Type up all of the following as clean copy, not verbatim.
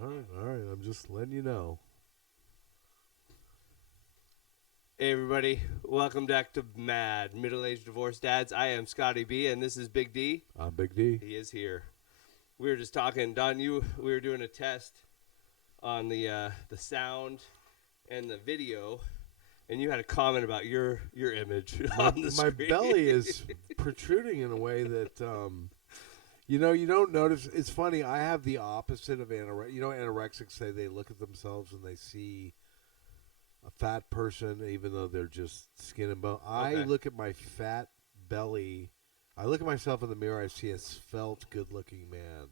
All right. I'm just letting you know. Hey everybody, welcome back to MADD, Middle-Aged Divorced Dads. I am Scotty B, and this is Big D. I'm Big D. He is here. We were just talking, Don. We were doing a test on the sound and the video, and you had a comment about your image on the My screen. belly is protruding in a way that, you don't notice. It's funny. I have the opposite of anorexia. Anorexics say they look at themselves and they see a fat person, even though they're just skin and bone. I Okay. look at my fat belly. I look at myself in the mirror. I see a svelte, good-looking man.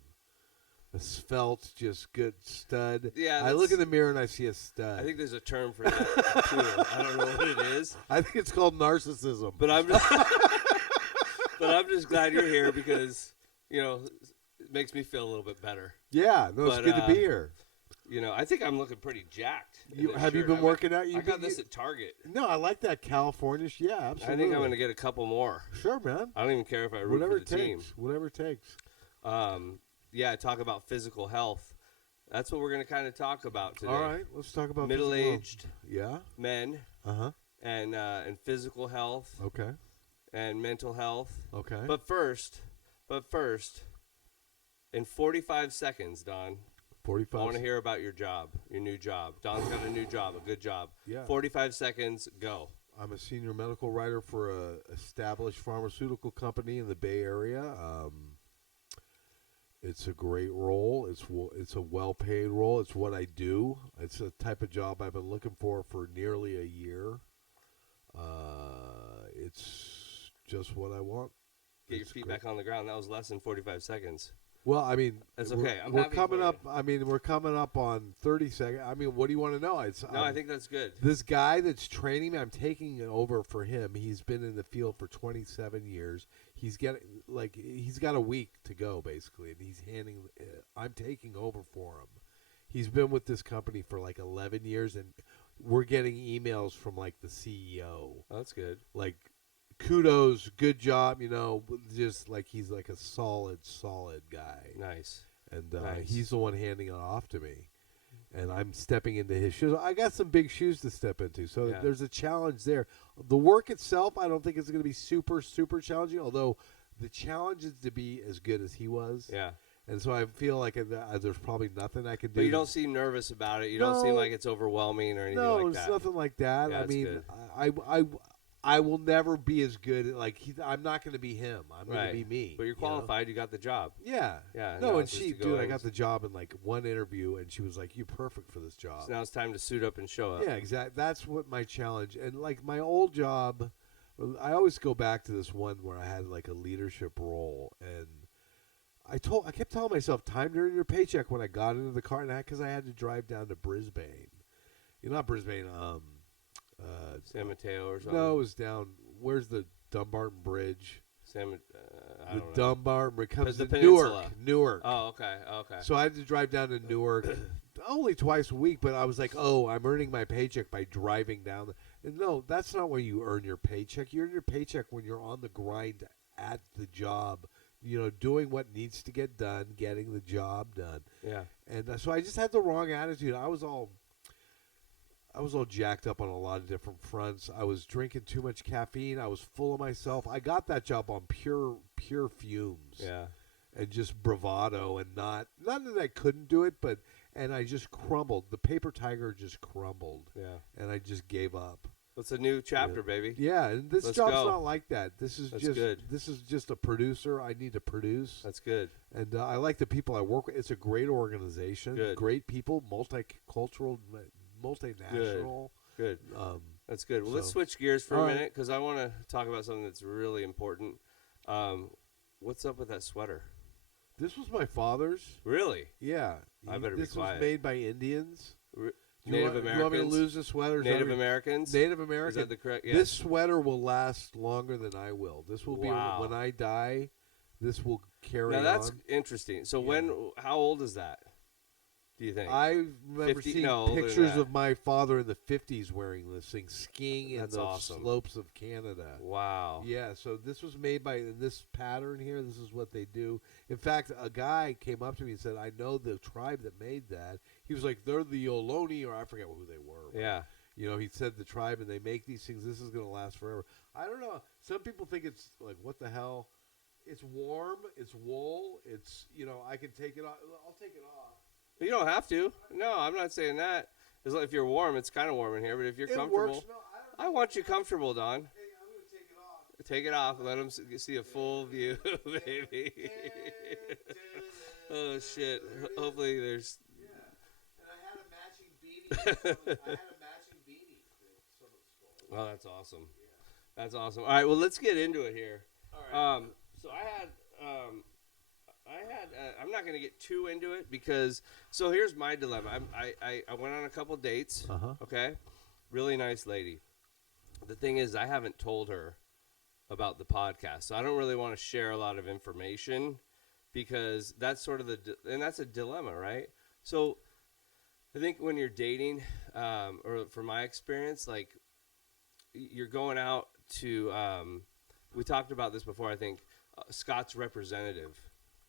A svelte, just good stud. Yeah, I look in the mirror and I see a stud. I think there's a term for that too. I don't know what it is, I think it's called narcissism. but I'm just, but I'm just glad you're here because it makes me feel a little bit better. Yeah, no, it's But, good to be here. I think I'm looking pretty jacked. in this Have you shirt. been working out? I got this at Target. No, I like that California. Yeah, absolutely. I think I'm going to get a couple more. Sure, man. I don't even care if I root Whatever for it the team. takes. Whatever it takes. Talk about physical health. That's what we're going to kind of talk about today. All right, let's talk about middle-aged Yeah. men and physical health Okay. and mental health. Okay. But first, in 45 seconds, Don, 45. I want to hear about your job, your new job. Don's got a new job, a good job. Yeah. 45 seconds, go. I'm a senior medical writer for a established pharmaceutical company in the Bay Area. It's a great role. It's a well-paid role. It's what I do. It's a type of job I've been looking for nearly a year. It's just what I want. Get your feet back on the ground. That was less than 45 seconds. Well, I mean, That's okay. I'm we're happy coming for up. I mean, we're coming up on 30 seconds. I mean, what do you want to know? I think that's good. This guy that's training me, I'm taking it over for him. He's been in the field for 27 years. He's got a week to go basically, and I'm taking over for him. He's been with this company for like 11 years, and we're getting emails from like the CEO. Oh, that's good. Like, kudos, good job, just like he's like a solid guy. Nice. And Nice. he's the one handing it off to me. And I'm stepping into his shoes. I got some big shoes to step into, so Yeah. there's a challenge there. The work itself, I don't think it's going to be super, super challenging, although the challenge is to be as good as he was. Yeah. And so I feel like there's probably nothing I can do. But you don't seem nervous about it. You don't seem like it's overwhelming or anything no, like it's that. nothing like that. Yeah, I that's mean, good. I will never be as good. I'm not going to be him. I'm going to Right. be me. But you're qualified. You got the job. Yeah. Yeah. No, now and it's just she, to go dude, I in. got the job in like one interview, and she was like, "You're perfect for this job." So now it's time to suit up and show up. Yeah, exactly. That's what my challenge. And like my old job, I always go back to this one where I had like a leadership role, and I kept telling myself, time to earn your paycheck when I got into the car, and because I had to drive down to Brisbane. Not Brisbane. San Mateo or something. No, it was down. Where's the Dumbarton Bridge? I The don't know. Dumbarton Bridge comes The to Newark. peninsula. Newark. Oh, okay. Okay. So I had to drive down to Newark only twice a week, but I was like, oh, I'm earning my paycheck by driving down. And no, that's not where you earn your paycheck. You earn your paycheck when you're on the grind at the job, doing what needs to get done, getting the job done. Yeah. And so I just had the wrong attitude. I was all jacked up on a lot of different fronts. I was drinking too much caffeine. I was full of myself. I got that job on pure fumes. Yeah. And just bravado, and not that I couldn't do it, and I just crumbled. The paper tiger just crumbled. Yeah. And I just gave up. It's a new chapter, baby. Yeah, and this Let's job's go. not like that. This is good. This is just a producer. I need to produce. That's good. And I like the people I work with. It's a great organization. Good. Great people, multicultural, multinational. Good. That's good. Well, let's switch gears for a minute because I want to talk about something that's really important. What's up with that sweater? This was my father's. Really? Yeah. I better be This quiet. was made by Indians. Native Americans. You want me to lose the sweater? Native Americans. Native Americans. Is that the correct? Yeah. This sweater will last longer than I will. This will Wow. be when I die. This will carry Now that's on. interesting. So Yeah. how old is that? Do you think? I remember 50? seeing No, older than pictures that. of my father in the 50s wearing this thing, skiing in That's the awesome. slopes of Canada. Wow. Yeah, so this was made by this pattern here. This is what they do. In fact, a guy came up to me and said, "I know the tribe that made that." He was like, "They're the Ohlone," or I forget who they were. But, Yeah. you know, he said the tribe, and they make these things. This is going to last forever. I don't know. Some people think it's like, what the hell? It's warm. It's wool. It's, you know, I can take it off. I'll take it off. You don't have to. No, I'm not saying that. As long if you're warm, it's kind of warm in here. But if you're It comfortable, works. No, I don't I want you comfortable, Don. Hey, I'm going to take it off. Take it off. Let them see a full view, baby. Oh shit! Hopefully there's. Yeah, and I had a matching beanie. I had a matching beanie that someone stole. Oh, that's awesome. Yeah. That's awesome. All right, well, let's get into it here. All right. So I'm not going to get too into it because, so here's my dilemma. I went on a couple dates. Okay. Really nice lady. The thing is, I haven't told her about the podcast, so I don't really want to share a lot of information because that's sort of and that's a dilemma, right? So I think when you're dating, or from my experience, like you're going out to, we talked about this before, I think, Scott's representative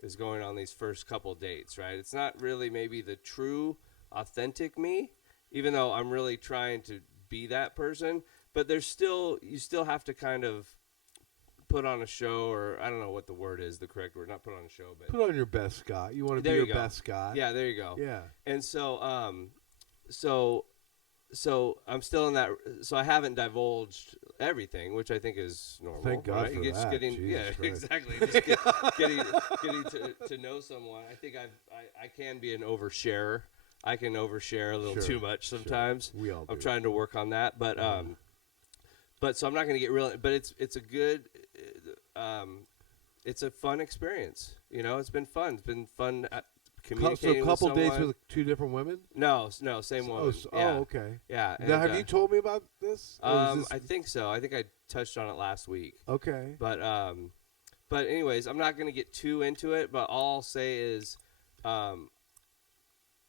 is going on these first couple dates, right? It's not really maybe the true, authentic me, even though I'm really trying to be that person. But you still have to kind of put on a show, or I don't know what the word is, the correct word. Not put on a show, but Put on your best Scott. You want to be There your you go. best Scott. yeah, there you go. Yeah. And so I'm still in that. So I haven't divulged everything, which I think is normal. Thank God right? for Just that. getting, Jesus yeah, Christ. exactly. Just getting to know someone. I think I can be an oversharer. I can overshare a little Sure, too much sometimes. We all do. I'm trying to work on that, but so I'm not going to get real. But it's a good, it's a fun experience. You know, it's been fun. It's been fun. Communicating So a couple with dates someone. with two different women? No, same woman. Yeah. Oh, okay. Yeah. Now, have you told me about this? Or is this- I think so. I think I touched on it last week. Okay. But anyways, I'm not going to get too into it. But all I'll say is,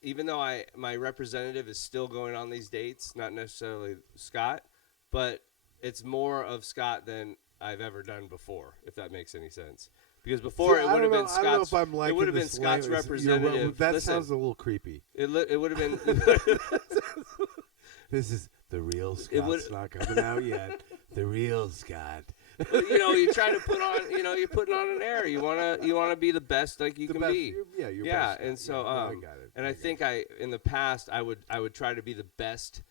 even though my representative is still going on these dates, not necessarily Scott, but it's more of Scott than I've ever done before. If that makes any sense. Because before See, it would have been I don't know Scott's. if I'm liking It would have been this Scott's language. representative. That Listen, sounds a little creepy. it would have been. This is the real It would- Scott's not coming out yet. The real Scott. You know, you try to put on. You know, you're putting on an air. You wanna be the best like you The can best, be. Yeah, you're Yeah, best and Scott. so Yeah, no, I got it. and I got think it. in the past I would try to be the best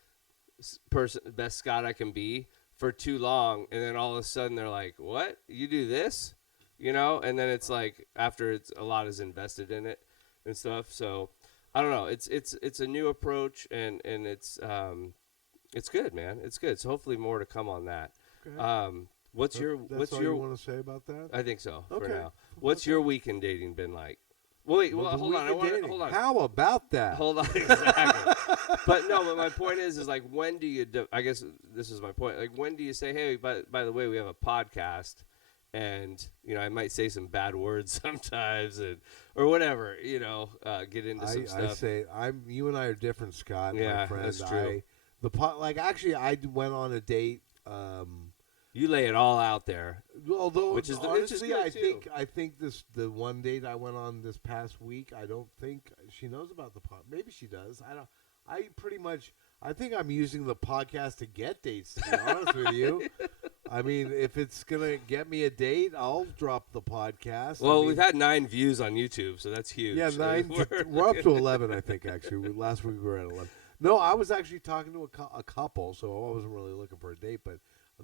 best Scott I can be for too long, and then all of a sudden they're like, "What? You do this?" You know, and then it's like after a lot is invested in it and stuff. So I don't know. It's a new approach, and it's good, man. It's good. So hopefully more to come on that. Okay. What's That's all you want to say about that? I think so for Okay. now. What's your weekend dating been like? Well, wait, Well, the hold on. weekend dating. Hold on. How about that? Hold on. Exactly. But my point is like, when do you? I guess this is my point. Like, when do you say, hey, by the way, we have a podcast, and you know, I might say some bad words sometimes, or whatever. You know, get into some I stuff. say you and I are different, Scott. Yeah, my friend. that's true. Actually, I went on a date. You lay it all out there. Although, Which is honestly, good, too. I think the one date I went on this past week, I don't think she knows about the pod. Maybe she does. I think I'm using the podcast to get dates. To be honest with you, I mean, if it's gonna get me a date, I'll drop the podcast. Well, I mean, we've had 9 views on YouTube, so that's huge. yeah, 9. We're up to 11, I think. Actually, last week we were at 11. No, I was actually talking to a couple, so I wasn't really looking for a date. But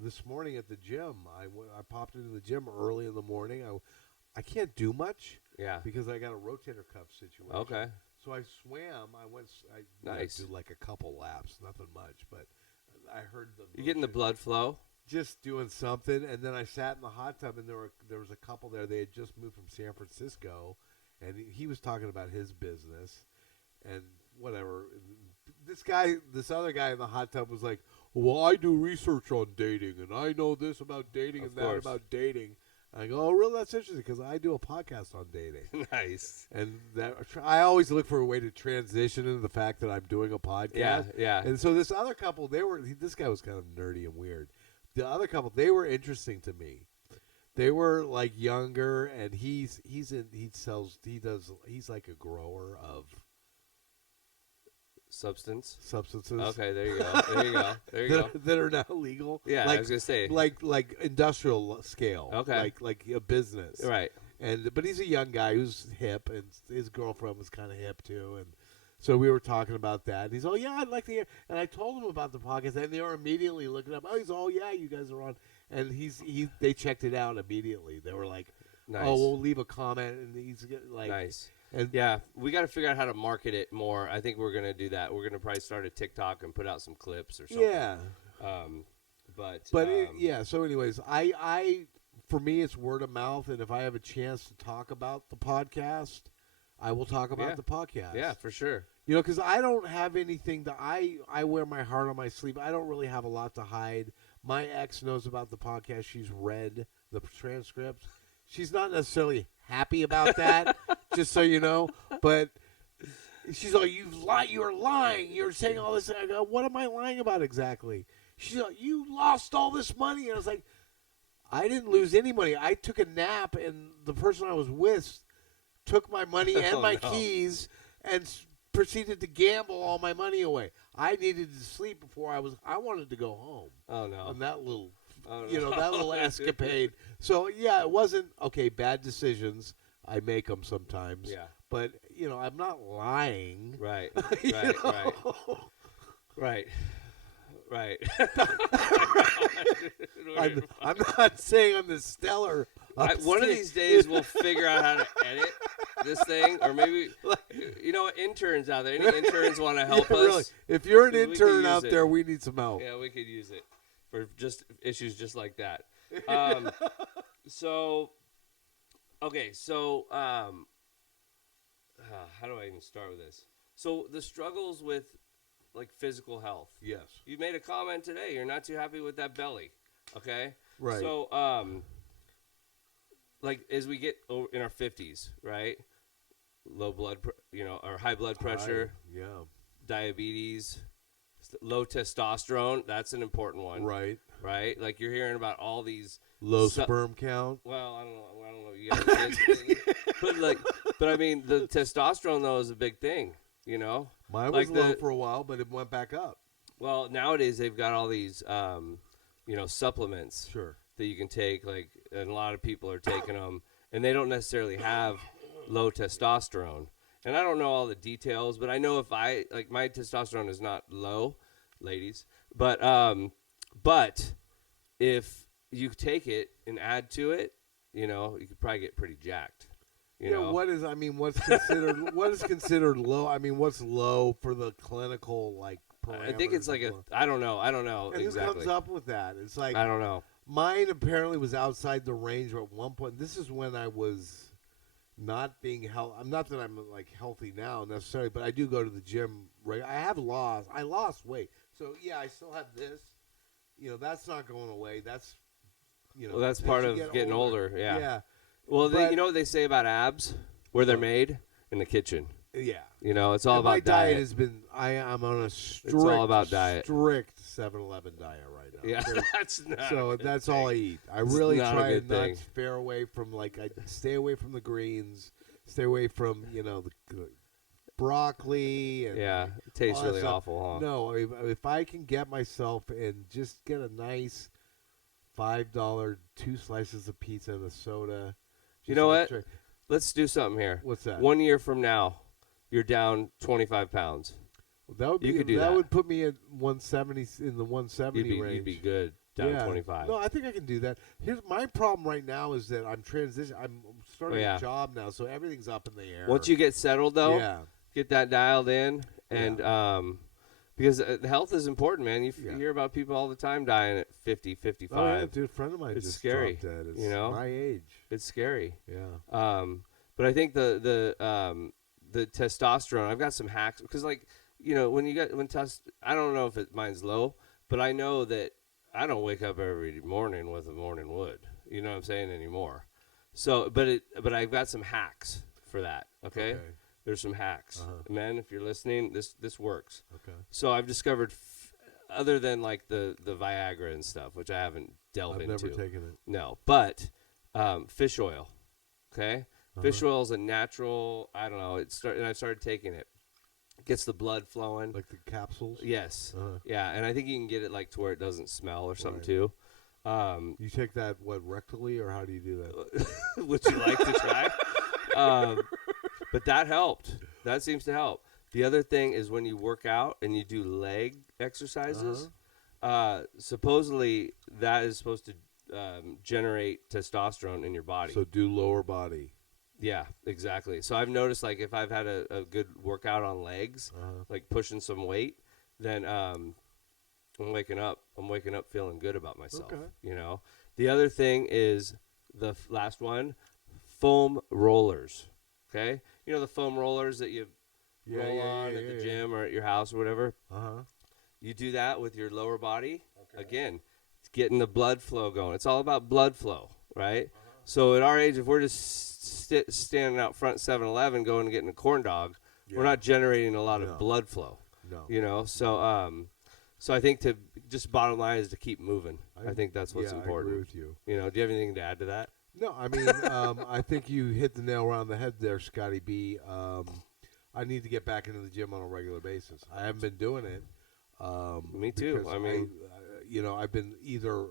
this morning at the gym, I popped into the gym early in the morning. I can't do much Yeah. because I got a rotator cuff situation. Okay. So I swam. I Nice. did like a couple laps, nothing much, but I heard the. You getting the blood flow? Just doing something, and then I sat in the hot tub, and there was a couple there. They had just moved from San Francisco, and he was talking about his business, and whatever. This other guy in the hot tub was like, "Well, I do research on dating, and I know this about dating Of and that course. about dating." I go, oh, really? That's interesting because I do a podcast on dating. Nice. And that I always look for a way to transition into the fact that I'm doing a podcast. Yeah, yeah. And so this other couple, this guy was kind of nerdy and weird. The other couple, they were interesting to me. They were like younger, and he's like a grower of Substances. Okay, there you go. There you go. There you go. That are now legal. Yeah, like, I was gonna say like industrial scale. Okay. Like a business. right. But he's a young guy who's hip, and his girlfriend was kind of hip too, and so we were talking about that. And he's, oh yeah, I'd like to hear. And I told him about the podcast, and they were immediately looking up. Oh, yeah, you guys are on. And they checked it out immediately. They were like, Nice. oh, we'll leave a comment, and he's like, Nice. And Yeah, we got to figure out how to market it more. I think we're gonna do that. We're gonna probably start a TikTok and put out some clips or something. yeah. But So, anyways, I for me, it's word of mouth, and if I have a chance to talk about the podcast, I will talk about Yeah. the podcast. Yeah, for sure. You know, because I don't have anything that I wear my heart on my sleeve. I don't really have a lot to hide. My ex knows about the podcast. She's read the transcripts. She's not necessarily happy about that, just so you know. But she's like, you're lying. You're saying all this. And I go, what am I lying about exactly? She's like, you lost all this money. And I was like, I didn't lose any money. I took a nap, and the person I was with took my money and my keys and proceeded to gamble all my money away. I needed to sleep before I wanted to go home. Oh no. On that little, Oh, that no. little escapade. So yeah, it wasn't okay. Bad decisions. I make them sometimes. Yeah. But I'm not lying. Right. You Right. know? Right. Right. I'm not saying I'm the stellar. One of these days we'll figure out how to edit this thing, or maybe interns out there. Any interns want to help us? Really. If you're an We could intern use out it. there, we need some help. Yeah, we could use it for just issues just like that. So how do I even start with this? So the struggles with like physical health. Yes. You made a comment today. You're not too happy with that belly. Okay. Right. So like as we get in our 50s, right? Low blood, or high blood pressure, Yeah. diabetes, low testosterone. That's an important one. Right. Right? Like you're hearing about all these Low sperm count. Well, I don't know. You got but I mean, the testosterone though is a big thing. Mine like was low for a while, but it went back up. Well, nowadays they've got all these, supplements Sure. that you can take. And a lot of people are taking them, and they don't necessarily have low testosterone. And I don't know all the details, but I know if my testosterone is not low, ladies, but if you take it and add to it, you could probably get pretty jacked. What's considered what is considered low? I mean, what's low for the clinical parameters? I think it's like I don't know and exactly. who comes up with that? It's like I don't know. Mine apparently was outside the range at one point. This is when I was not being healthy. I'm not that I'm healthy now necessarily, but I do go to the gym. I lost weight. So yeah, I still have this. That's not going away. That's Well, that's part of getting older. Yeah. Yeah. Well, you know what they say about abs? Where they're made? In the kitchen. Yeah. It's all about my diet diet. has been. I'm on a strict. It's all about diet. Strict 7-Eleven diet right now. Yeah, that's not. So a good that's thing. all I eat. I It's really not a try good and not thing. fare away from I stay away from the greens, stay away from the broccoli and Yeah, it tastes all that really stuff. awful, huh? No, if I can get myself and just get a nice $5 2 slices of pizza and a soda. You know what? Let's do something here. What's that? 1 year from now, you're down 25 pounds. That would be. You could do that. would put me at 170 in the 170 range. You'd be good down 25. No, I think I can do that. Here's my problem right now is that I'm transitioning. I'm starting a job now, so everything's up in the air. Once you get settled, though, yeah, get that dialed in, and because health is important, man. You hear about people all the time dying at 50, 55. Oh yeah, dude, a friend of mine It's just scary, dropped dead. It's my age. It's scary. Yeah. But I think the testosterone. I've got some hacks because I don't know if mine's low, but I know that I don't wake up every morning with a morning wood. You know what I'm saying anymore. So, but I've got some hacks for that. Okay, there's some hacks. Men, if you're listening, this works. Okay. So I've discovered, other than like the Viagra and stuff, which I haven't delved into. I've never taken it. No, but fish oil. Okay, fish oil is a natural. I don't know. And I started taking it. Gets the blood flowing. Like the capsules. Yes. Yeah, and I think you can get it like to where it doesn't smell or something too. You take that rectally, or how do you do that? Would you like to try? But that helped. That seems to help. The other thing is when you work out and you do leg exercises, supposedly that is supposed to generate testosterone in your body. So do lower body. Yeah, exactly. So I've noticed, like, if I've had a good workout on legs, like pushing some weight, then I'm waking up feeling good about myself. Okay. You know. The other thing is the last one, foam rollers. Okay, you know the foam rollers that you roll on at the gym or at your house or whatever. You do that with your lower body. Again, it's getting the blood flow going. It's all about blood flow, right? So at our age, if we're just standing out front 7-Eleven going and getting a corn dog, we're not generating a lot of blood flow. No. You know, so I think to just bottom line is to keep moving. I think that's what's important. I agree with you. You know, do you have anything to add to that? No, I mean, I think you hit the nail around the head there, Scotty B. I need to get back into the gym on a regular basis. I haven't been doing it. Me too. I mean, I've been either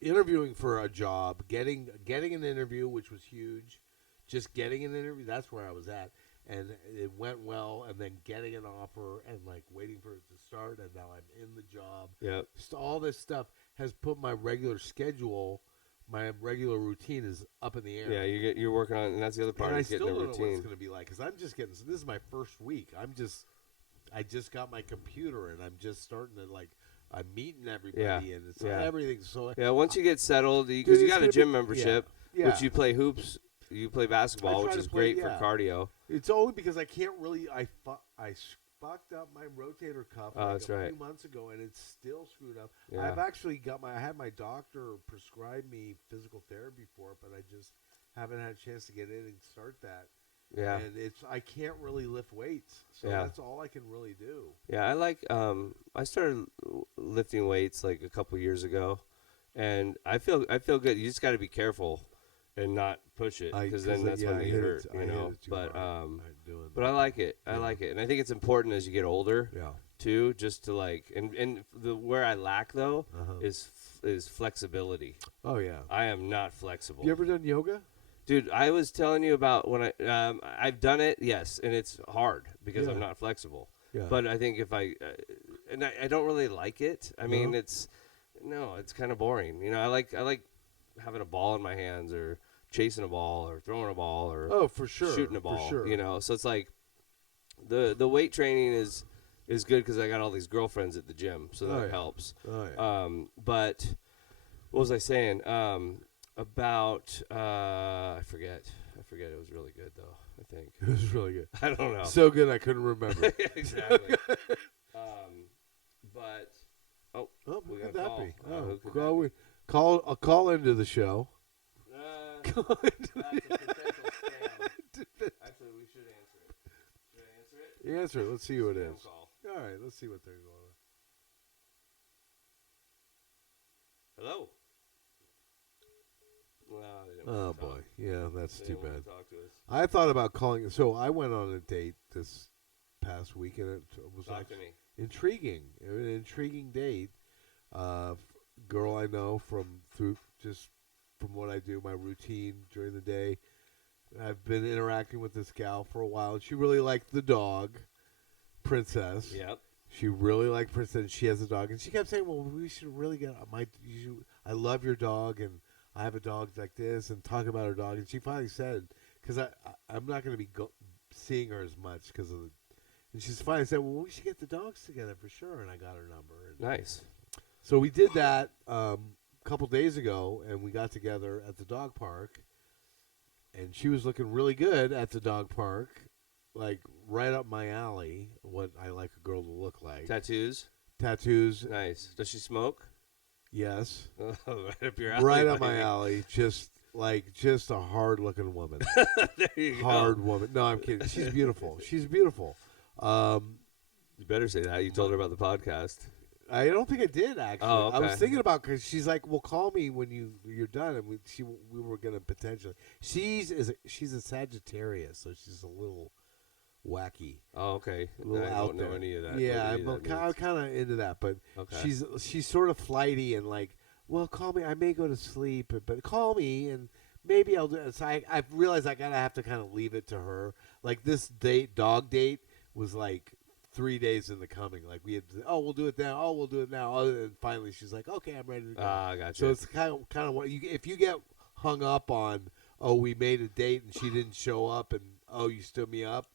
interviewing for a job, getting an interview, which was huge. Just getting an interview, that's where I was at. And it went well, and then getting an offer and, like, waiting for it to start, and now I'm in the job. Yep. So all this stuff has put my regular schedule, my regular routine is up in the air. Yeah, you're working on, and that's the other part. And I is getting still a don't know what routine. it's going to be like, because I'm just getting. This is my first week. I just got my computer, and I'm just starting to, like, I'm meeting everybody, and it's everything. So once you get settled, because you got a gym be, membership, which you play hoops, you play basketball, which is great for cardio. It's only because I can't really. I fucked up my rotator cuff a few months ago, and it's still screwed up. Yeah. I've actually I had my doctor prescribe me physical therapy for it, but I just haven't had a chance to get in and start that. Yeah. And I can't really lift weights, so that's all I can really do. Yeah, I like I started lifting weights like a couple years ago, and I feel good. You just got to be careful and not push it, because then that's when you hurt, you know. But I like it. I like it, and I think it's important as you get older. Yeah. Too, just to like, and where I lack though is flexibility. Oh yeah. I am not flexible. You ever done yoga? Dude, I was telling you about when I've done it, yes, and it's hard because I'm not flexible. Yeah. But I think if I don't really like it. I mean, it's kind of boring. You know, I like having a ball in my hands, or chasing a ball, or throwing a ball, or for sure, shooting a ball. For sure. You know, so it's like the weight training is good because I got all these girlfriends at the gym, so that helps. Oh, yeah. But what was I saying? About I forget. It was really good though. I think it was really good. I don't know. So good I couldn't remember. Exactly. But who we could got a that call. be? Who could that be? I'll call into the show. That's a potential scam. Actually, we should answer it. Should I answer it? Answer it. Let's see who it Scam is. call. All right, let's see what they're going on. Hello. Well, they didn't Oh want to boy, talk. yeah, that's They too didn't want bad. to talk to us. I thought about calling. So I went on a date this past week, and it was Talk to me. intriguing. An intriguing date. Girl I know from what I do, my routine during the day. I've been interacting with this gal for a while, and she really liked the dog, Princess. Yep. She really liked Princess. She has a dog, and she kept saying, "Well, we should really get I love your dog, and I have a dog like this," and talking about her dog. And she finally said, because I'm not going to be seeing her as much because of and she's finally said, "Well, we should get the dogs together for sure." And I got her number. And Nice. so we did that a couple days ago, and we got together at the dog park. And she was looking really good at the dog park, like right up my alley, what I like a girl to look like. Tattoos. Tattoos. Nice. Does she smoke? Yes. Right up your alley. Right up buddy. my alley. Just a hard-looking woman. There you Hard go. woman. No, I'm kidding. She's beautiful. She's beautiful. You better say that. You told her about the podcast. I don't think I did actually. Oh, I was okay. thinking about because she's like, "Well, call me when you're done," and we were gonna potentially. She's a Sagittarius, so she's a little wacky, Oh, okay. a little I out don't there. know any of that. Yeah, what any I'm of that kind of into that, but means. Okay. she's sort of flighty and like, "Well, call me. I may go to sleep, but call me and." Maybe I'll do it. So I realized I gotta have to kind of leave it to her. Like this dog date, was like 3 days in the coming. Like we had, we'll do it now. Oh, we'll do it now. And finally, she's like, okay, I'm ready to go. I got So you. it's kind of what if you get hung up on, oh, we made a date and she didn't show up, and oh, you stood me up,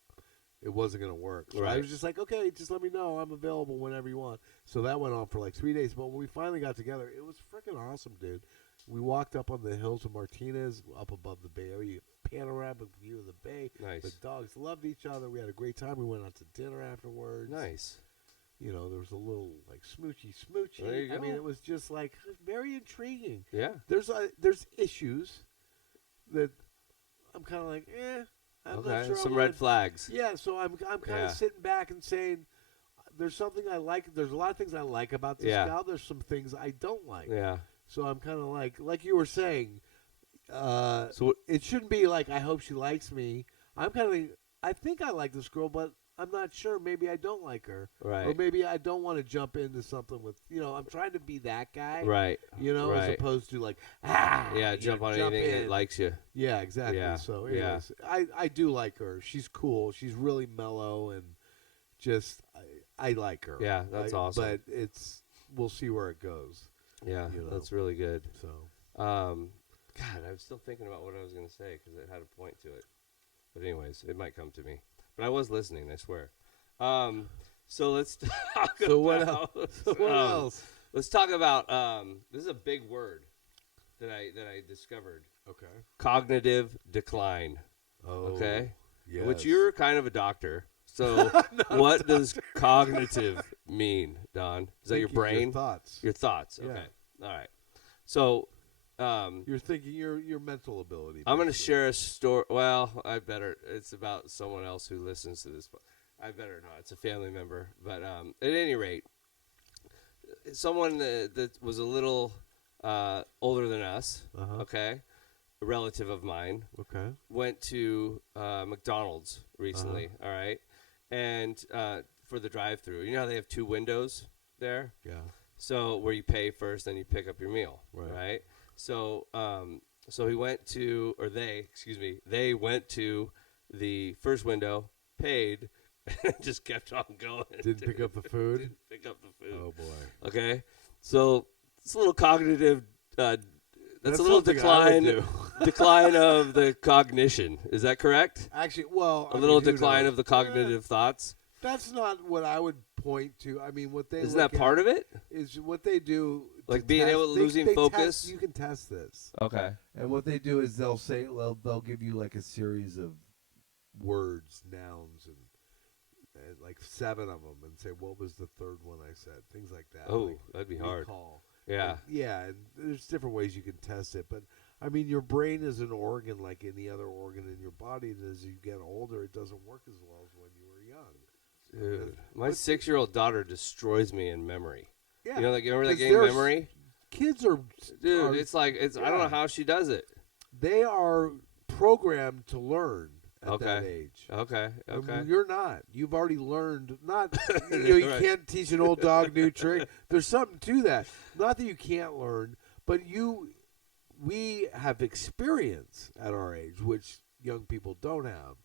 it wasn't gonna work. So I Right. was just like, okay, just let me know. I'm available whenever you want. So that went on for like 3 days. But when we finally got together, it was freaking awesome, dude. We walked up on the hills of Martinez, up above the Bay Area, panoramic view of the bay. Nice. The dogs loved each other. We had a great time. We went out to dinner afterwards. Nice. You know, there was a little like smoochy. There you I go. mean, it was just like very intriguing. Yeah. There's issues that I'm kind of like, I'm Okay. not sure. Some I'm red gonna- flags. Yeah, so I'm kind Yeah. of sitting back and saying, there's something I like. There's a lot of things I like about this Yeah. gal. There's some things I don't like. Yeah. So I'm kind of like you were saying, So it shouldn't be like I hope she likes me. I'm kind of I think I like this girl, but I'm not sure. Maybe I don't like her, right. or maybe I don't want to jump into something with I'm trying to be that guy, Right. as Right. opposed to like Yeah. Jump on anything in. that likes you. Yeah, exactly. Yeah, So yeah. anyways, I do like her. She's cool. She's really mellow and just I like her. Yeah, that's awesome. But we'll see where it goes. Yeah. You know. That's really good. So. God, I was still thinking about what I was going to say because it had a point to it. But anyways, it might come to me. But I was listening, I swear. So let's talk So what about... else? What else? Let's talk about... this is a big word that I discovered. Okay. Cognitive decline. Oh. Okay? Yes. Which you're kind of a doctor. So what does cognitive mean, Don? Is that your Thinking, brain? Your thoughts. Your thoughts. Yeah. Okay. All right. So... You're thinking your mental ability. I'm going to basically. share a story. Well, I better. It's about someone else who listens to this. I better not. It's a family member. But at any rate, someone that was a little older than us, Uh-huh. okay, a relative of mine, Okay. went to McDonald's recently, all right, and for the drive-through. You know how they have two windows there? Yeah. So where you pay first, then you pick up your meal, Right. right? So, so he went to, or they went to the first window, paid, and just kept on going. Didn't pick up the food. Didn't pick up the food. Oh boy. Okay, so it's a little cognitive. That's a little something I would decline, do. decline of the cognition. Is that correct? Actually, well, A little decline of the cognitive thoughts. That's not what I would point to. I mean, what they Isn't that part of it? is what they do. Like to being test- able to losing they focus? You can test this. Okay. And what they do is they'll give you like a series of words, nouns, and like 7 of them, and say what was the third one I said, things like that. Oh, like that'd be hard. recall. Yeah. And, yeah, and there's different ways you can test it, but I mean, your brain is an organ like any other organ in your body, and as you get older, it doesn't work as well as when you were young. Dude, my 6-year-old daughter destroys me in memory. Yeah, You know, like, remember that 'cause game there's- Memory? Kids are Dude, it's like I don't know yeah. how she does it. they are programmed to learn at that Okay. age. Okay. Okay. You're not. You've already learned. Not you Right. can't teach an old dog new trick. There's something to that. Not that you can't learn, but we have experience at our age, which young people don't have.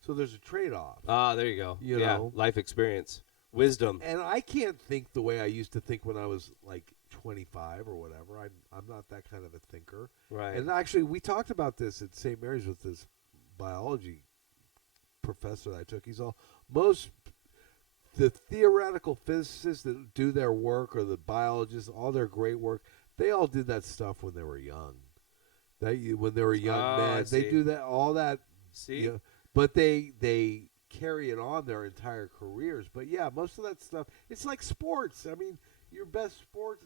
So there's a trade-off. Ah, there you go. You yeah, know. life experience, wisdom. And I can't think the way I used to think when I was like 25 or whatever. I'm not that kind of a thinker. Right. And actually, we talked about this at St. Mary's with this biology professor that I took. The theoretical physicists that do their work, or the biologists, all their great work, they all did that stuff when they were young. When they were young Oh, I men, they see. do that all that. See? You know, but they carry it on their entire careers. But yeah, most of that stuff, it's like sports. I mean, your best sport.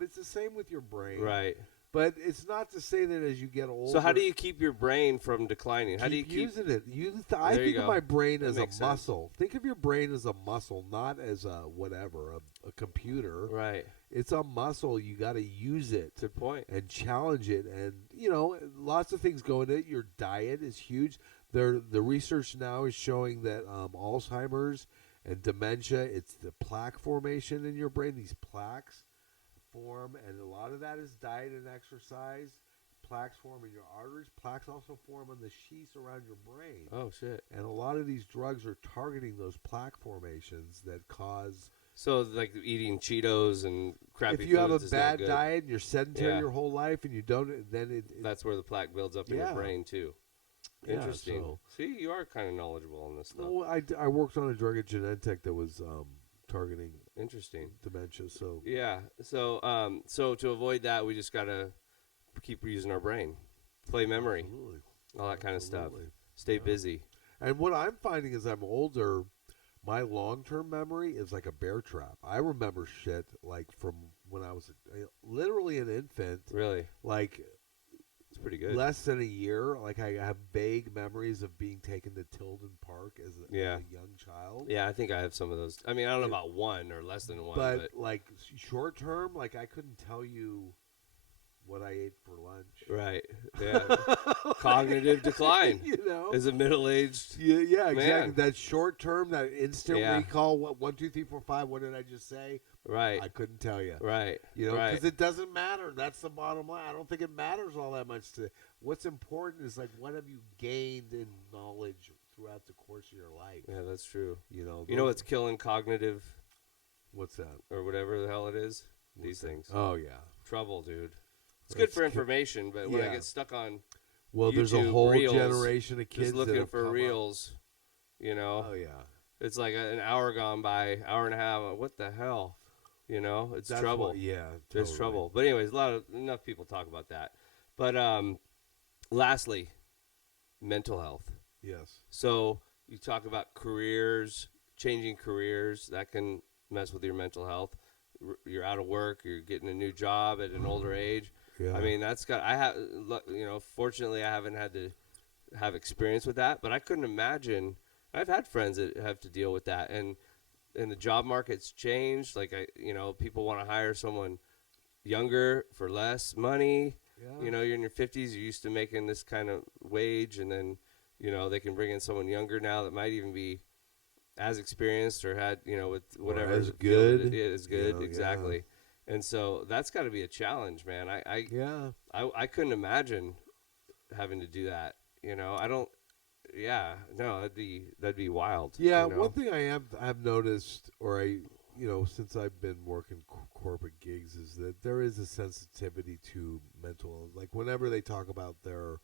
It's the same with your brain, Right. But it's not to say that as you get older. So how do you keep your brain from declining? How do you keep using it? I There you think of go. my brain That as a makes sense. muscle. Think of your brain as a muscle, not as a computer. Right. It's a muscle. You got to use it Good point. and challenge it. And lots of things go into it. Your diet is huge. The research now is showing that Alzheimer's and dementia, it's the plaque formation in your brain. These plaques form, and a lot of that is diet and exercise. Plaques form in your arteries. Plaques also form on the sheaths around your brain. Oh shit. And a lot of these drugs are targeting those plaque formations that cause. So like eating Cheetos and crappy If you have a foods is not bad good. diet and you're sedentary Yeah. your whole life, and you don't, then That's where the plaque builds up in your Yeah. brain too. Yeah, Interesting. so- See, you are kind of knowledgeable on this stuff. Well, I worked on a drug at Genentech that was targeting Interesting. dementia. So Yeah. So to avoid that, we just gotta keep using our brain, play memory, absolutely. all that kind of stuff. Absolutely. Stay busy. And what I'm finding as I'm older, my long-term memory is like a bear trap. I remember shit like from when I was literally an infant, Really, like it's pretty good. less than a year. Like I have vague memories of being taken to Tilden Park as a young child. Yeah, I think I have some of those. I mean, I don't know about one or less than one, But like short-term, like I couldn't tell you what I ate for lunch. right. Yeah. Cognitive decline. You know, As a middle-aged, yeah, exactly. Man. That short term, that instant Yeah. recall. What 1, 2, 3, 4, 5? What did I just say? right, I couldn't tell you. right, You know, right. because it doesn't matter. That's the bottom line. I don't think it matters all that much. What's important is like what have you gained in knowledge throughout the course of your life. Yeah, that's true. You know, You know what's killing cognitive what's that? or whatever the hell it is? These What's that? things. Oh yeah. Trouble, dude. It's good That's for information, but when I yeah. get stuck on Well, there's a YouTube whole Reels, generation of kids just that looking have for come up- reels, you know, Oh yeah. it's like an hour gone by, hour and a half. What the hell? You know, it's That's trouble. yeah. There's totally. trouble. But anyways, enough people talk about that. But lastly, mental health. Yes. So you talk about careers, changing careers, that can mess with your mental health. You're out of work, you're getting a new job at an older age. Yeah. I mean, fortunately I haven't had to have experience with that, but I couldn't imagine. I've had friends that have to deal with that, and the job market's changed. Like people want to hire someone younger for less money. Yeah. You know, you're in your 50s, you're used to making this kind of wage, and then, they can bring in someone younger now that might even be as experienced or had, with whatever. as field good, it is good, yeah. exactly. And so that's got to be a challenge, man. Yeah. I couldn't imagine having to do that. I don't. Yeah, no, that'd be wild. Yeah, one thing I've noticed, or since I've been working corporate gigs, is that there is a sensitivity to mental. Like whenever they talk about their,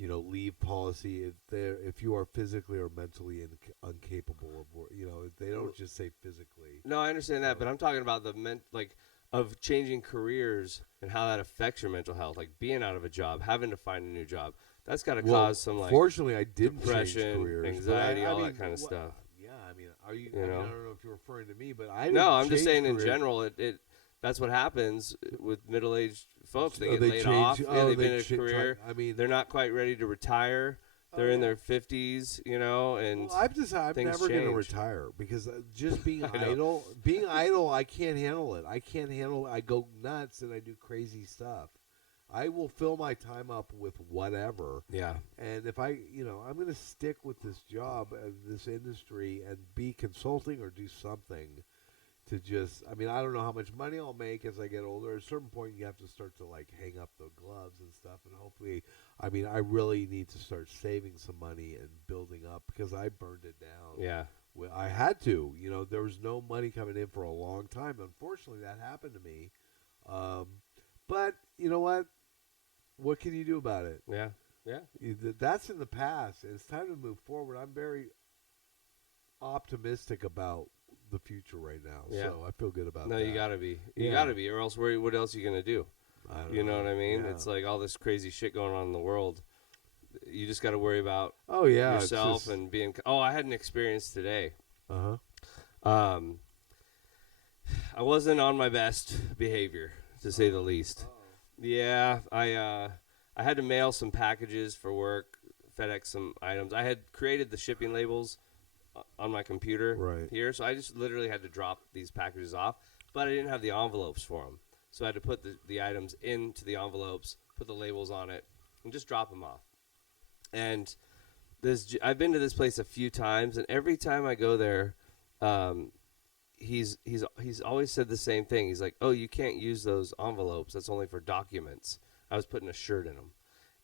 leave policy, if you are physically or mentally incapable of work, they don't just say physically. No, I understand that, but I'm talking about of changing careers and how that affects your mental health, like being out of a job, having to find a new job. That's got to cause some Fortunately, I didn't depression, change careers, anxiety, but all that kind of stuff. Yeah, I mean, are you? You I know? don't know if you're referring to me, but I didn't No, I'm just change saying in careers. general, it that's what happens with middle-aged folks. They Oh, get they laid change- off. oh, They've they been in a cha- career. I mean, They're not quite ready to retire. They're in their 50s, and well, I'm things never going to change. retire because just being I know. idle, I can't handle it. I go nuts and I do crazy stuff. I will fill my time up with whatever. Yeah. And if I'm going to stick with this job and this industry and be consulting or do something to I don't know how much money I'll make as I get older. At a certain point, you have to start to hang up the gloves and stuff. And hopefully, I really need to start saving some money and building up because I burned it down. Yeah. Well, I had to. There was no money coming in for a long time. Unfortunately, that happened to me. But you know what? What can you do about it? Yeah. Yeah. That's in the past, and it's time to move forward. I'm very optimistic about the future right now, Yeah. so I feel good about No, that. you gotta be. You Yeah. gotta be, or else what else are you gonna do? I don't You know what I mean? Yeah. It's like all this crazy shit going on in the world. You just got to worry about Oh yeah, yourself and being. Oh, I had an experience today. Uh huh. I wasn't on my best behavior, to say the least. Yeah, I had to mail some packages for work, FedEx some items. I had created the shipping labels on my computer here, so I just literally had to drop these packages off, but I didn't have the envelopes for them. So I had to put the items into the envelopes, put the labels on it, and just drop them off. And I've been to this place a few times, and every time I go there, he's always said the same thing. He's like, "Oh, you can't use those envelopes. That's only for documents." I was putting a shirt in them,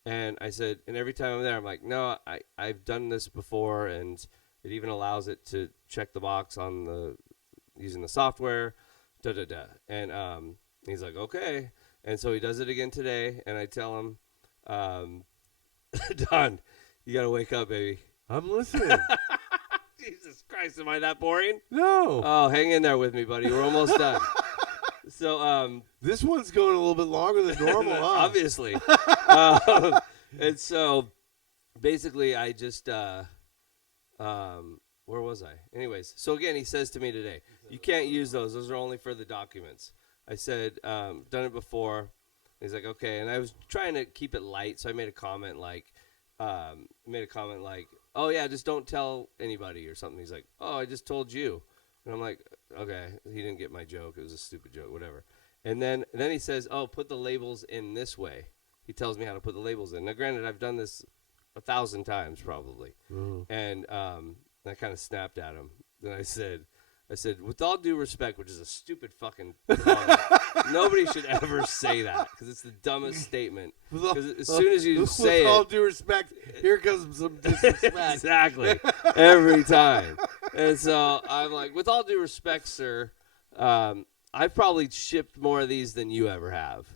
and I said, and every time I'm there, I'm like, "No, I've done this before, and it even allows it to check the box on using the software, da da da." And he's like, "Okay," and so he does it again today, and I tell him, "Don, you gotta wake up, baby." I'm listening. Jesus Christ, am I that boring? No. Oh, hang in there with me, buddy. We're almost done. So, this one's going a little bit longer than normal, huh? Obviously. And so, basically, I just, where was I? Anyways, so again, he says to me today, "You can't use those. Those are only for the documents." I said, "Done it before." He's like, "Okay." And I was trying to keep it light, so I made a comment like, "Oh yeah, just don't tell anybody," or something. He's like, "Oh, I just told you." And I'm like, "Okay." He didn't get my joke. It was a stupid joke, whatever. And then he says, "Oh, put the labels in this way." He tells me how to put the labels in. Now, granted, I've done this 1,000 times probably. And I kind of snapped at him. Then I said, "With all due respect," which is a stupid fucking comment. Nobody should ever say that because it's the dumbest statement. Because as soon as you say it, with all due respect, here comes some disrespect. Exactly, every time. And so I'm like, "With all due respect, sir, I've probably shipped more of these than you ever have,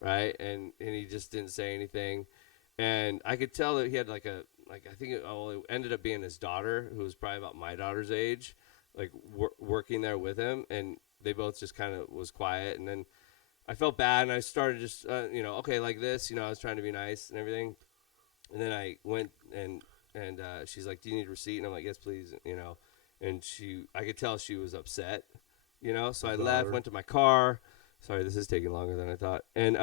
right?" And he just didn't say anything, and I could tell that he had I think it ended up being his daughter, who was probably about my daughter's age, working there with him, and they both just kind of was quiet. And then I felt bad, and I started just, okay, like this, I was trying to be nice and everything. And then I went, and she's like, "Do you need a receipt?" And I'm like, "Yes, please," And I could tell she was upset, So I left, went to my car. Sorry, this is taking longer than I thought. And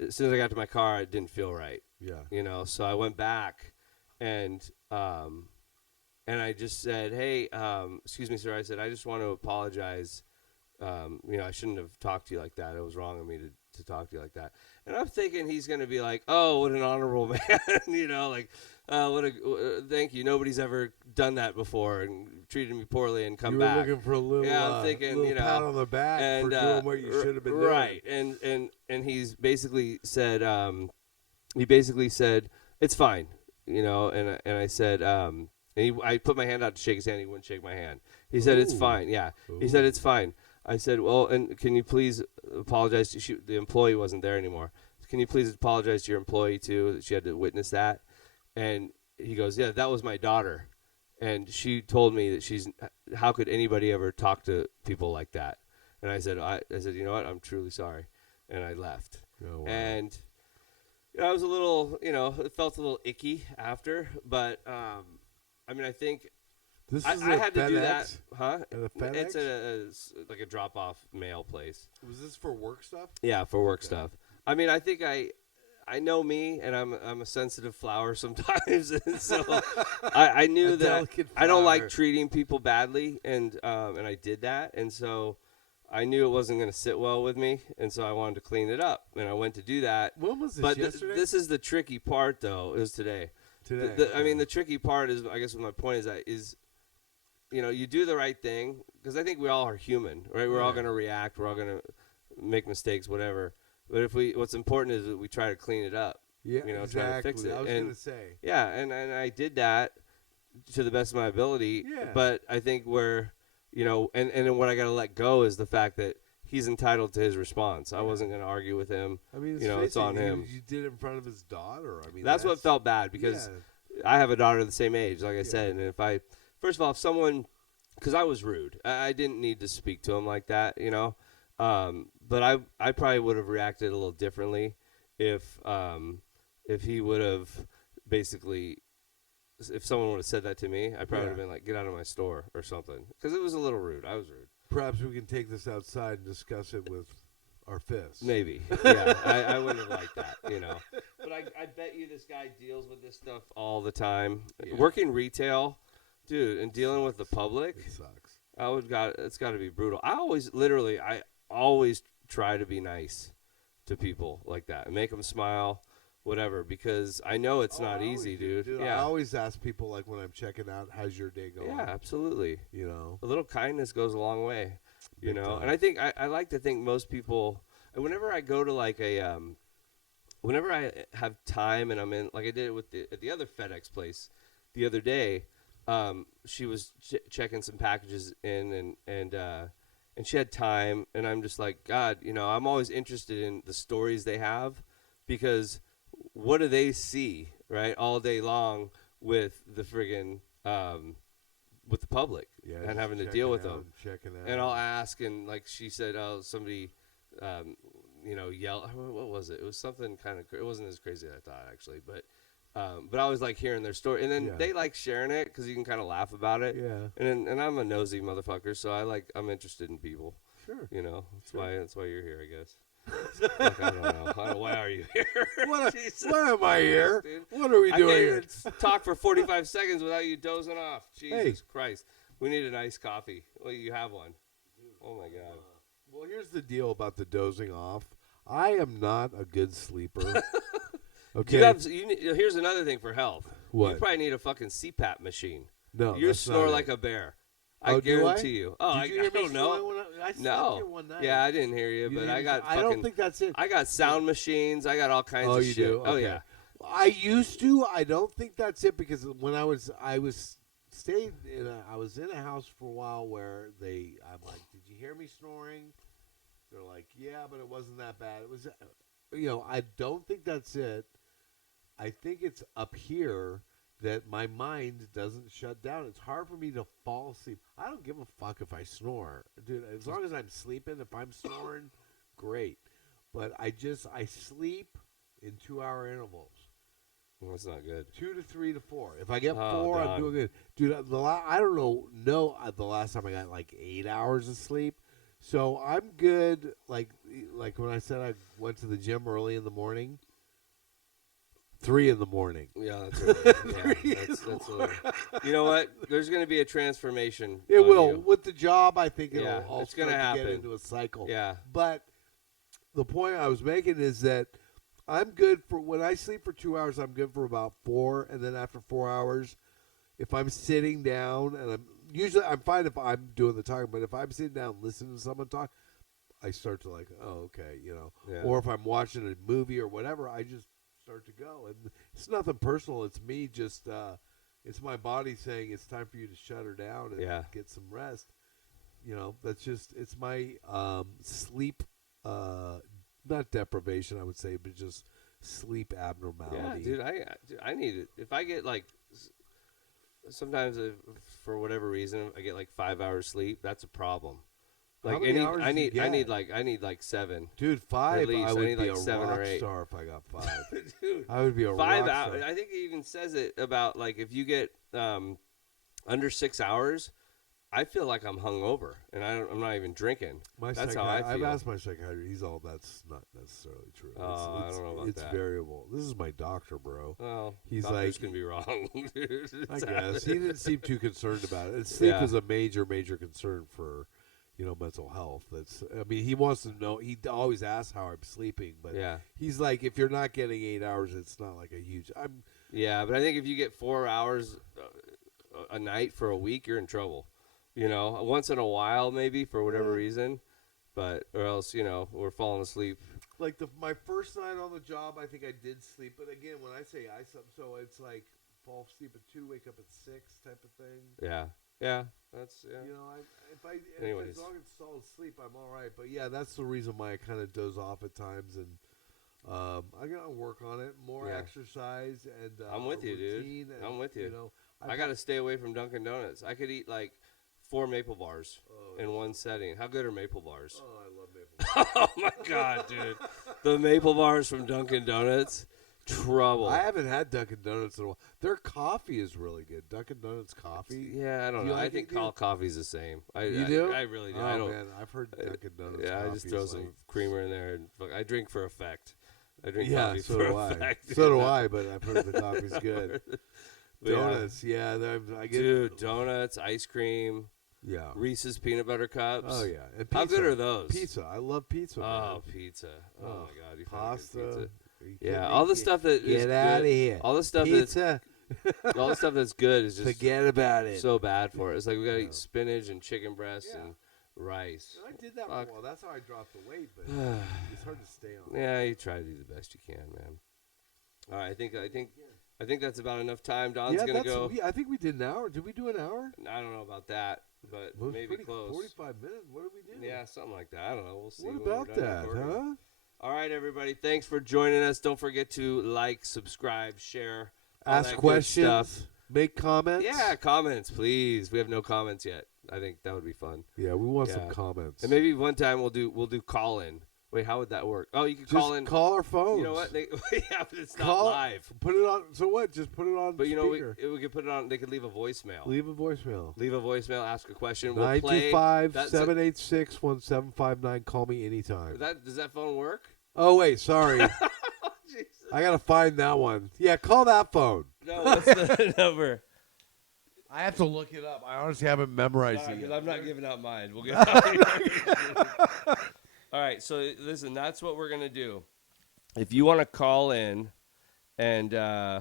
as soon as I got to my car, it didn't feel right. Yeah. So I went back, and I just said, "Hey, excuse me, sir." I said, "I just want to apologize. I shouldn't have talked to you like that. It was wrong of me to talk to you like that." And I'm thinking he's going to be like, "Oh, what an honorable man," thank you. Nobody's ever done that before and treated me poorly and come back. You were looking for a little, I'm thinking, little pat on the back for doing what you should have been doing. Right. And he's basically said, "It's fine," and I said, I put my hand out to shake his hand. He wouldn't shake my hand. He said, "It's fine." Yeah. He said, "It's fine." I said, "Well, and can you please apologize to the employee wasn't there anymore. Can you please apologize to your employee too, that she had to witness that?" And he goes, "Yeah, that was my daughter. And she told me that how could anybody ever talk to people like that?" And I said, "You know what? I'm truly sorry." And I left. Oh, wow. And I was a little, it felt a little icky after, but I think I had to do that, huh? At a FedEx? It's a drop-off mail place. Was this for work stuff? Yeah, for work stuff. I think I know me, and I'm a sensitive flower sometimes, and so I knew that I don't like treating people badly, and I did that, and so I knew it wasn't going to sit well with me, and so I wanted to clean it up, and I went to do that. When was this? But yesterday? This is the tricky part, though. It was today. Today. The tricky part is, I guess, what my point is you do the right thing, because I think we all are human, right? We're all going to react. We're all going to make mistakes, whatever. But what's important is that we try to clean it up. Yeah, Try to fix it. I was going to say. Yeah, and I did that to the best of my ability. Yeah. But I think and then what I got to let go is the fact that he's entitled to his response. I wasn't going to argue with him. It's on him. You did it in front of his daughter. That's what felt bad, because I have a daughter the same age, like I said. And first of all, if someone, because I was rude. I didn't need to speak to him like that, But I probably would have reacted a little differently if he would have basically, if someone would have said that to me, I probably would have been like, "Get out of my store," or something, because it was a little rude. I was rude. Perhaps we can take this outside and discuss it with our fists. Maybe. Yeah, I wouldn't have liked that, you know. But I bet you this guy deals with this stuff all the time. Yeah. Working retail, dude, and dealing with the public, It sucks. it's got to be brutal. I always try to be nice to people like that and make them smile, whatever, because I know it's not easy, dude. Yeah. I always ask people, like, when I'm checking out, how's your day going? Yeah, absolutely. You know? A little kindness goes a long way, you Big know. time. And I think I like to think most people, whenever I go to like whenever I have time and I'm in, like I did it at the other FedEx place the other day, she was checking some packages in and she had time, and I'm just like, God, you know, I'm always interested in the stories they have, because what do they see, right, all day long with the friggin' with the public, and having to deal with them. Checking out. And I'll ask, and like she said, oh, somebody, you know, yell. What was it? It was something kind of. It wasn't as crazy as I thought, actually, but I was like hearing their story, and then they like sharing it because you can kind of laugh about it. Yeah. And I'm a nosy motherfucker, so I'm interested in people. Sure. You know, that's why you're here, I guess. Like, I don't know. Why are you here? Why am I here? Dude. What are we doing I here? can't even talk for 45 seconds without you dozing off. Jesus Christ. We need an iced coffee. Well, you have one. Oh, my God. Well, here's the deal about the dozing off. I am not a good sleeper. Okay. Here's another thing for health. What? You probably need a fucking CPAP machine. No, You that's snore not like it. a bear. Oh, I do I? guarantee you. Oh, Did you hear I me don't know. snoring when I slept No. here one night? Yeah, I didn't hear you, but I got fucking. I don't think that's it. I got sound machines. I got all kinds of you shit. do? Oh Okay. yeah. I used to. I don't think that's it, because when I was staying I was in a house for a while where I'm like, did you hear me snoring? They're like, yeah, but it wasn't that bad. It was, I don't think that's it. I think it's up here that my mind doesn't shut down. It's hard for me to fall asleep. I don't give a fuck if I snore, dude. As long as I'm sleeping, if I'm snoring, great. But I sleep in 2-hour intervals. Well, that's not good. 2 to 3 to 4. If I get 4, Don. I'm doing good. Dude, I don't know the last time I got like 8 hours of sleep. So I'm good. Like when I said I went to the gym early in the morning, 3 in the morning. Yeah, that's right. Yeah, that's you know what? There's going to be a transformation. It on will. you. With the job, I think it'll Yeah, all it's gonna start to happen. get into a cycle. Yeah. But the point I was making is that I'm good for when I sleep for 2 hours. I'm good for about 4, and then after 4 hours, if I'm sitting down, and I'm fine if I'm doing the talking, but if I'm sitting down listening to someone talk, I start to like, oh, okay, Yeah. Or if I'm watching a movie or whatever, I just start to go, and it's nothing personal. It's me just, it's my body saying it's time for you to shut her down and get some rest. That's just, it's my sleep. Not deprivation, I would say, but just sleep abnormality. Yeah, dude, I need it. If I get like, sometimes for whatever reason, I get like 5 hours sleep. That's a problem. Like How many hours I do you need get? I need like 7. Dude, 5. At least. I I would need be like a 7 or rock 8. star if I got 5. Dude, I would be a 5 rock hours. star. I think it even says it about like if you get under 6 hours, I feel like I'm hungover, and I'm not even drinking. That's how I feel. I've asked my psychiatrist. He's all, that's not necessarily true. Oh, I don't know about it's that. variable. This is my doctor, bro. Well, He's doctors like, can be wrong. Dude. I guess he didn't seem too concerned about it. And sleep is a major concern for, mental health. He wants to know. He always asks how I'm sleeping, but he's like, if you're not getting 8 hours, it's not like a huge. Yeah, but I think if you get 4 hours a night for a week, you're in trouble. Once in a while, maybe for whatever reason, or else, we're falling asleep. Like my first night on the job, I think I did sleep. But again, when I say I slept, so it's like fall asleep at 2, wake up at 6 type of thing. Yeah, that's as long as it's solid sleep, I'm all right. But yeah, that's the reason why I kind of doze off at times, and I gotta work on it. More exercise and I'm with you, routine, dude. And, I'm with you. I got to stay away from Dunkin' Donuts. I could eat like 4 maple bars in one setting. How good are maple bars? Oh, I love maple bars. Oh my God, dude! The maple bars from Dunkin' Donuts. trouble. I haven't had Dunkin' Donuts in a while. Their coffee is really good. Dunkin' Donuts coffee. Yeah, I don't know. Like I think all coffee's the same. You do? I really do. Oh I don't. man, I've heard Dunkin' Donuts. Yeah, I coffee just throw is some like, creamer in there. And I drink for effect. I drink yeah, coffee so for do I. effect. So do I. But I've heard the coffee's good. But Donuts, yeah, I get. Dude, donuts, ice cream, Yeah. Reese's peanut butter cups. Oh yeah. And pizza. How good are those? Pizza. I love pizza. Oh, man. pizza. Oh my God, you Pasta. pizza. Are you Yeah, kidding all me? the stuff that is Get out of good. here. All the stuff Pizza. all the stuff that's good is just Forget about it. so bad for it. It's like we gotta Yeah. eat spinach and chicken breast Yeah. and rice. I did that Fuck. for a while. That's how I dropped the weight, but it's hard to stay on. Yeah, you try to do the best you can, man. All right, I think that's about enough time. Don's gonna go. I think we did an hour. Did we do an hour? I don't know about that, but Well, maybe close. 45 minutes. What did we do? Yeah, something like that. I don't know. We'll see. What when we're about done that, recording. huh? All right, everybody. Thanks for joining us. Don't forget to like, subscribe, share, all Ask that good questions. stuff. Make comments. Yeah, comments, please. We have no comments yet. I think that would be fun. Yeah, we want Yeah. some comments. And maybe one time we'll do call in. Wait, how would that work? Oh, you can Just call in. call our phones. You know what? Yeah, but it's not Call, live. Put it on. So what? Just put it on. But you know, speaker. we could put it on. They could leave a voicemail. Leave a voicemail. Leave a voicemail. Ask a question. We'll play. 925-786-1759. Call me anytime. Does that phone work? Oh wait, sorry. Jesus. I gotta find that one. Yeah, call that phone. No, what's the number? I have to look it up. I honestly haven't memorized it Because yet. I'm not giving out mine. We'll get out of here. All right, so listen, that's what we're gonna do. If you want to call in, and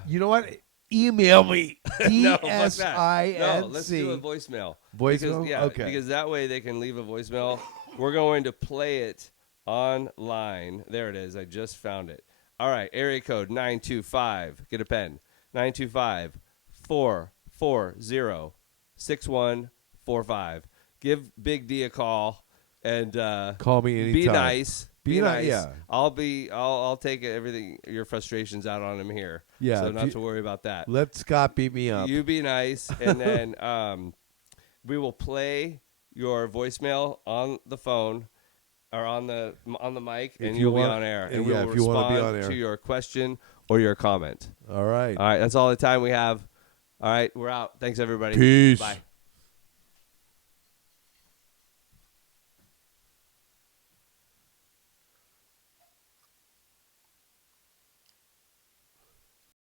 You know what? Email me. no, fuck that. DSINC. No, let's do a voicemail. Voicemail? Because, yeah, Okay. because that way they can leave a voicemail. We're going to play it online. There it is. I just found it. All right, area code 925. Get a pen. 925-440-6145. Give Big D a call and Call me anytime. be nice. Be nice. Yeah. I'll take everything your frustrations out on him here. Yeah, So if not you- to worry about that. Let Scott beat me up. You be nice, and then we will play your voicemail on the phone or on the mic, If and you you'll be want- on air. And we yeah, will if you wanna be respond on air. to your question or your comment. All right. All right, that's all the time we have. All right, we're out. Thanks, everybody. Peace. Bye.